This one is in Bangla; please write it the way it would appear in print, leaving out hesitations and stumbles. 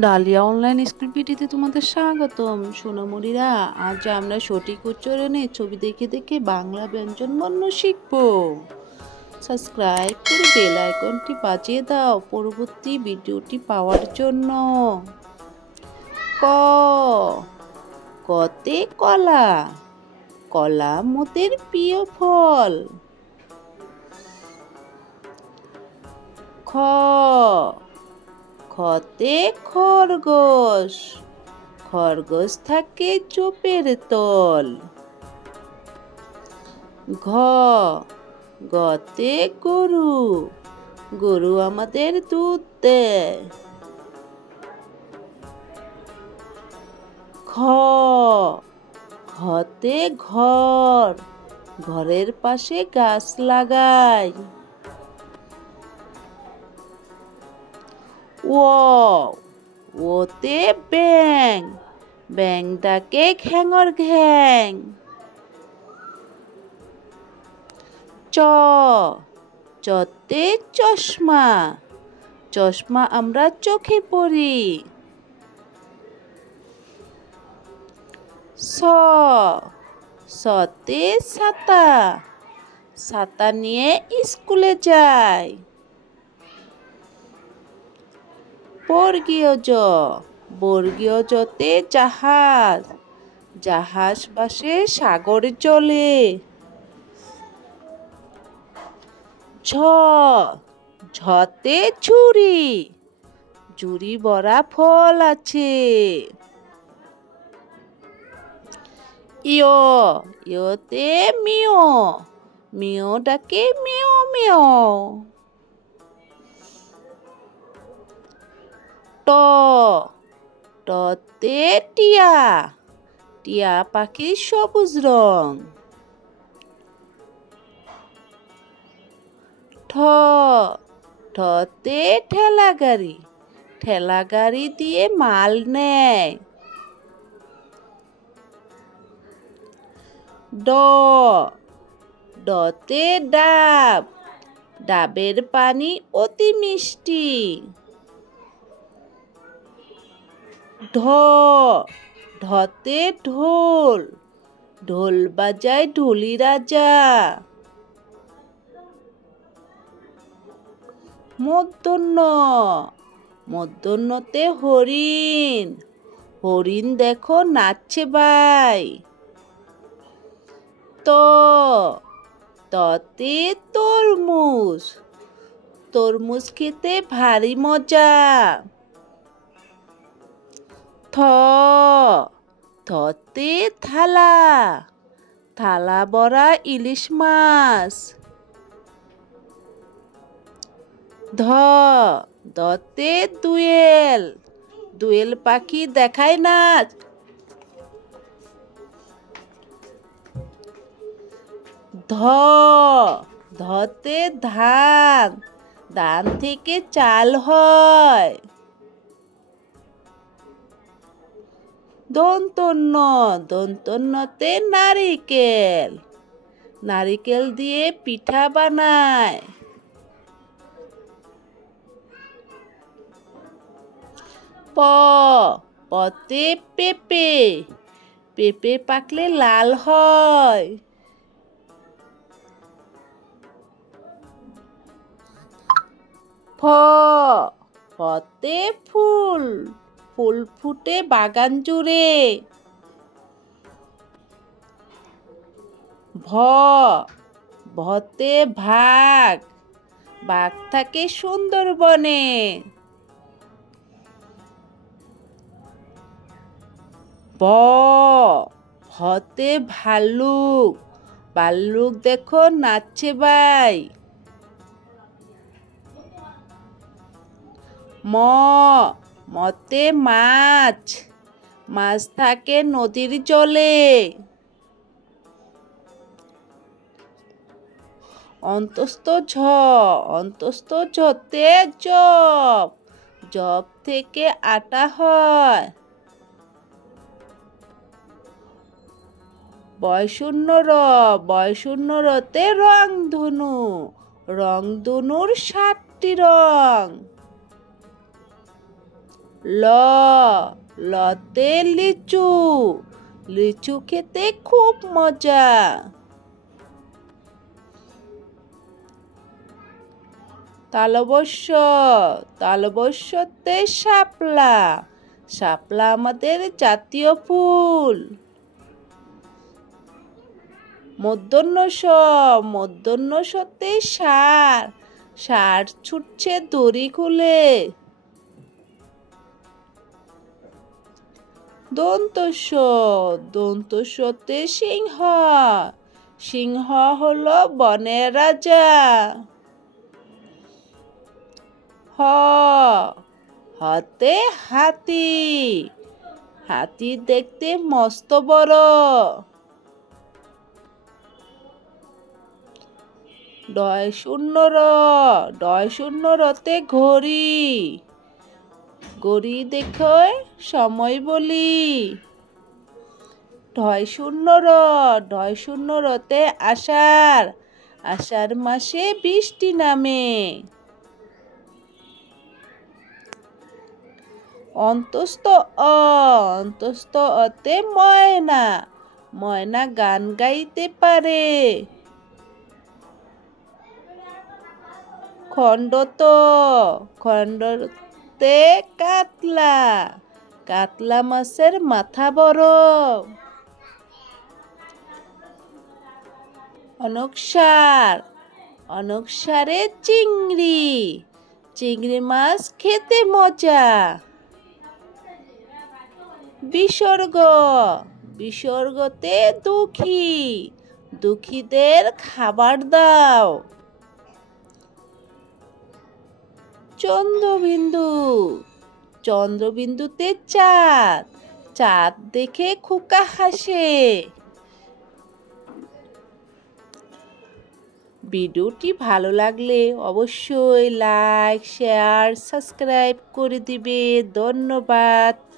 ডালিয়া অনলাইন স্কুল পিটিতে তোমাদের স্বাগতম সোনামণিরা। আজ আমরা সঠিক উচ্চারণে ছবি দেখে দেখে বাংলা ব্যঞ্জন বর্ণ শিখব। সাবস্ক্রাইব করে বেল আইকনটি বাজিয়ে দাও পরবর্তী ভিডিওটি পাওয়ার জন্য। ক কতে কলা, কলা মোদের প্রিয় ফল। খ খতে খরগোশ, খরগোশ থাকে চোপের তল। ঘ গতে গরু, গরু আমাদের দুধ দেয়। খ ঘতে ঘর, ঘরের পাশে গাছ লাগাই। ওতে ব্যাং, ব্যাং ডাকে ঘ্যাঙর ঘ্যাং। চতে চশমা, চশমা আমরা চোখে পরি। সতে ছাতা, ছাতা নিয়ে স্কুলে যাই। বর্গীয় জতে জাহাজ, জাহাজ ভাসে সাগরে চলে। ঝতে ঝুড়ি, ঝুড়ি ভরা ফল আছে। ইয়তে মিও, মিও ডাকে মিও মিও। টতে টিয়া, টিয়া পাখির সবুজ রং। ঠতে ঠেলা গাড়ি, ঠেলা গাড়ি দিয়ে মাল নেয়। ডতে ডাব, ডাবের পানি অতি মিষ্টি। ঢতে ঢোল, ঢোল বাজায় ঢোলি রাজা। মূর্ধন্যতে হরিণ, হরিণ দেখো নাচছে ভাই। ততে তরমুজ, তরমুজ খেতে ভারী মজা। থতে থালা, থালা ভরা ইলিশ মাছ। দতে দুয়েল, দুয়েল পাখি দেখায় নাচ। ধতে ধান, ধান থেকে চাল হয়। দন্তন্যতে নারিকেল, নারিকেল দিয়ে পিঠা বানায়। পতে পেঁপে, পেঁপে পাকলে লাল হয়। ফতে ফুল, ফুল ফুটে বাগান জুড়ে। ভতে ভাগ, বাঘ থাকে সুন্দরবনে। ভতে ভাল্লুক, ভাল্লুক দেখো নাচছে ভাই। মতে মাছ, মাছ থাকে নদীর জলে। অন্তস্থ ঝতে জব, জব থেকে আটা হয়। বয়শূন্য রতে রংধনু, রংধনুর 7টি রং। ল, লতে লিচু, লিচু খেতে খুব মজা। তালবস্য, তালবস্যতে শাপলা, শাপলা আমাদের জাতীয় ফুল। মূর্ধন্য ষ, মূর্ধন্য ষতে ষাঁড়, ষাঁড় ছুটছে দড়ি খুলে। দন্ত স, দন্ত সতে সিংহ, সিংহ হলো বনের রাজা। হ, হতে হাতি, হাতি দেখতে মস্ত বড়। ডয় শূন্য র, ডয় শূন্য রতে ঘড়ি, ঘড়ি দেখে সময় বলি। ঢয় শূন্য র, ঢয় শূন্য রতে আষাঢ়, আষাঢ় মাসে বৃষ্টি নামে। অন্তস্থ অ, অন্তস্থ অতে ময়না, ময়না গান গাইতে পারে। খণ্ডত, খণ্ডতে কাতলা, কাতলা মাছের মাথা বড়। অনস্মার, অনস্মারে চিংড়ি, চিংড়ি মাছ খেতে মজা। বিসর্গ, বিসর্গতে দুঃখী, দুঃখীদের খাবার দাও। চন্দ্রবিন্দু, চন্দ্রবিন্দুতে চাঁদ, চাঁদ দেখে খোকা হাসে। ভিডিওটি ভালো লাগলে অবশ্যই লাইক, শেয়ার, সাবস্ক্রাইব করে দিবে। ধন্যবাদ।